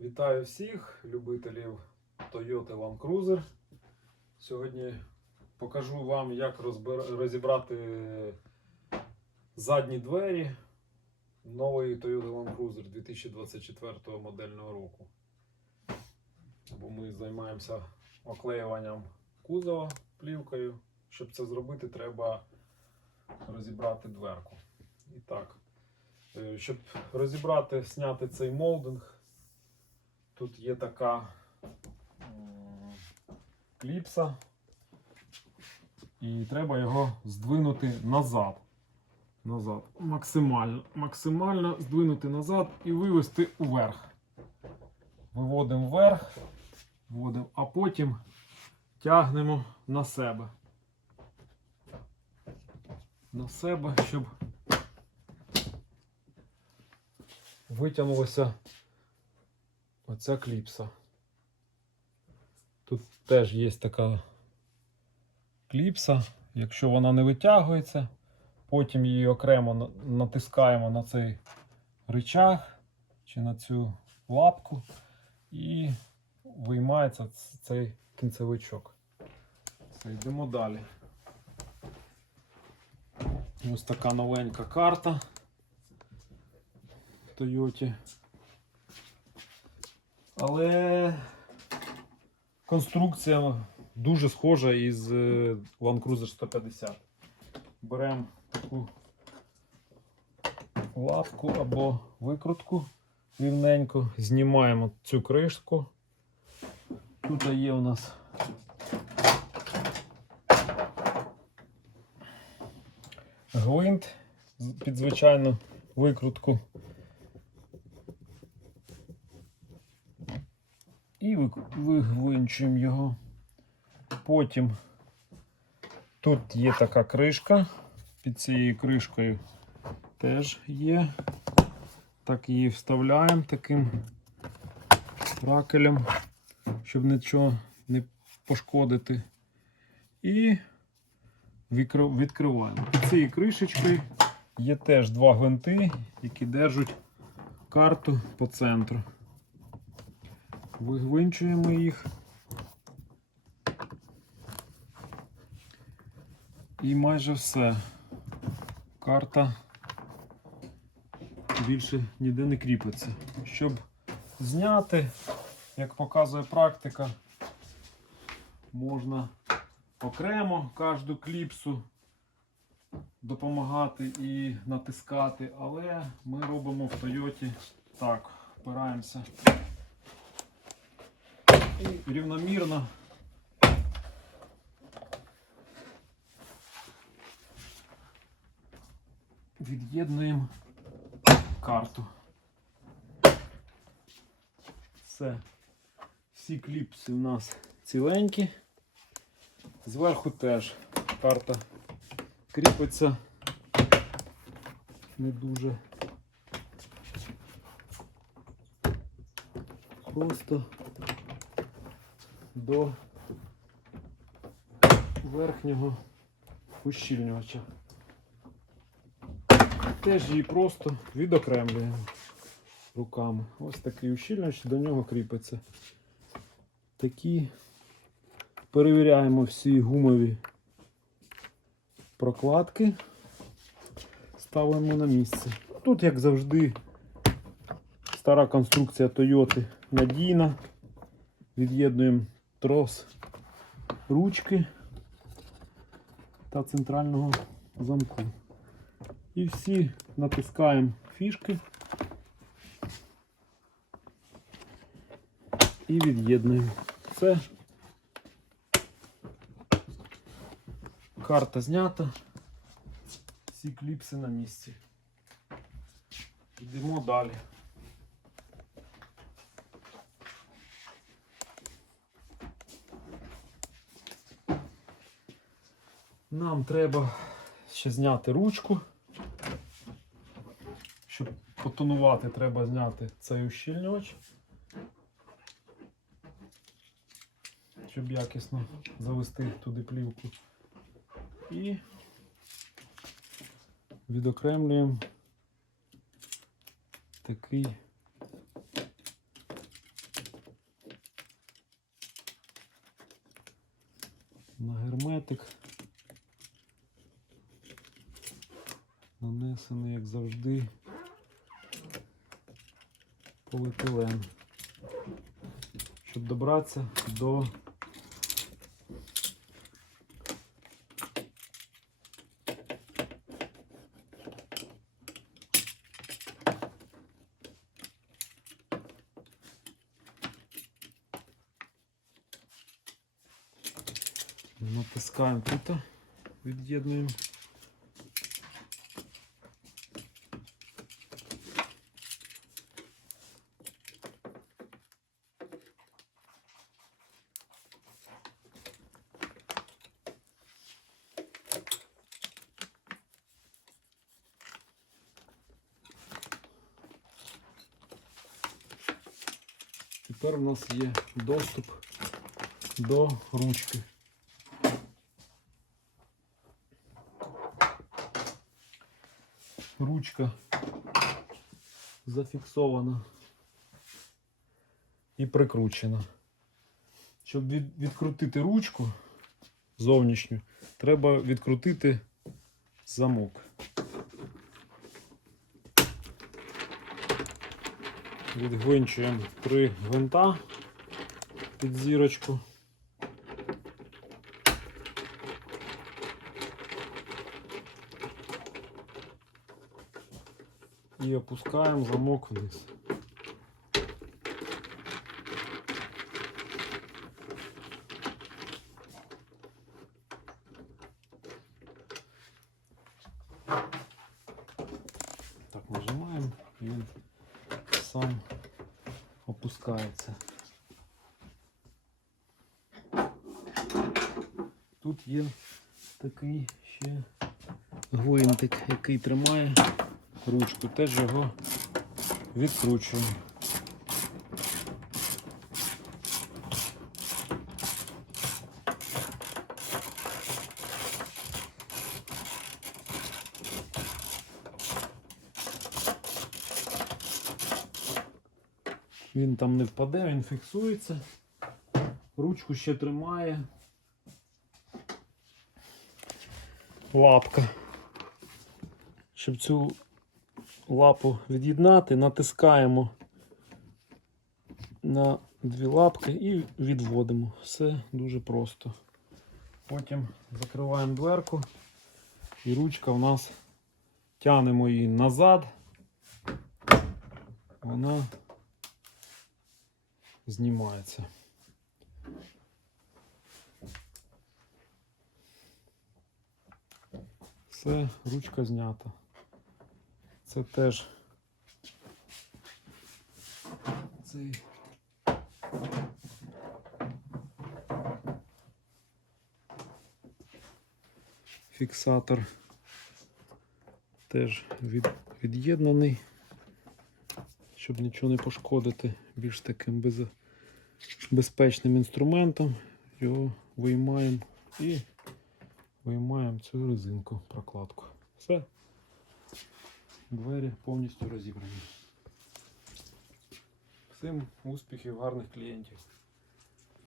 Вітаю всіх любителів Toyota Land Cruiser. Сьогодні покажу вам, як розібрати задні двері нової Toyota Land Cruiser 2024 модельного року. Бо ми займаємося оклеюванням кузова плівкою. Щоб це зробити, треба розібрати дверку. І так, е, щоб розібрати, зняти цей молдинг, Тут є така кліпса, і треба його здвинути назад. Назад. Максимально. Максимально здвинути назад і вивести вверх. Виводимо вверх, виводимо, а потім тягнемо на себе. На себе, щоб витягнулося Оця кліпса. Тут теж є така кліпса. Якщо вона не витягується, потім її окремо натискаємо на цей рычаг чи на цю лапку і виймається цей кінцевичок. Все, йдемо далі. Ось така новенька карта Toyota. Але конструкція дуже схожа із е, Land Cruiser 150. Беремо таку лапку або викрутку рівненько, знімаємо цю кришку. Тут є у нас гвинт під звичайну викрутку. І вигвинчуємо його. Потім тут є така кришка. Під цією кришкою теж є. Так її вставляємо таким ракелем, щоб нічого не пошкодити. І відкриваємо. Під цією кришечкою є теж два гвинти, які держать карту по центру. Вигвинчуємо їх. І майже все. Карта більше ніде не кріпиться. Щоб зняти, як показує практика, можна окремо кожну кліпсу допомагати і натискати, але ми робимо в Тойоті так, впираємося і рівномірно. Від'єднуємо карту. Все. Всі кліпси у нас ціленькі. Зверху теж карта кріпиться не дуже. Просто до верхнього ущільнювача. Теж її просто відокремлюємо руками. Ось такий ущільнювач, до нього кріпиться. Такі перевіряємо всі гумові прокладки, ставимо на місце. Тут, як завжди, стара конструкція Toyota надійна. Від'єднуємо трос ручки та центрального замку. І всі натискаємо фішки і від'єднуємо. Все. Карта знята. Всі кліпси на місці. Йдемо далі. Нам треба ще зняти ручку. Щоб потонувати, треба зняти цей ущільнювач. Щоб якісно завести туди плівку. І відокремлюємо такий на герметик. Нанесений, як завжди, поліетилен. Щоб добратися до натискаємо тут, від'єднуємо. Тепер у нас є доступ до ручки. Ручка зафіксована і прикручена. Щоб від, відкрутити ручку зовнішню, треба відкрутити замок. Відгвинчуємо три гвинта під зірочку. І опускаємо замок вниз. Так, нажимаємо він сам опускається. Тут є такий ще гвинтик, який тримає ручку, теж його відкручуємо. Він там не впаде, він фіксується. Ручку ще тримає. Лапка. Щоб цю лапу від'єднати, натискаємо на дві лапки і відводимо. Все дуже просто. Потім закриваємо дверку і ручка у нас тянемо її назад. Вона знімається. Все, ручка знята. Це теж цей фіксатор теж від, від'єднаний, щоб нічого не пошкодити більш таким без, безпечним інструментом. Його виймаємо і виймаємо цю резинку, прокладку. Все. Двері повністю розібрані. Всім успіхів, гарних клієнтів.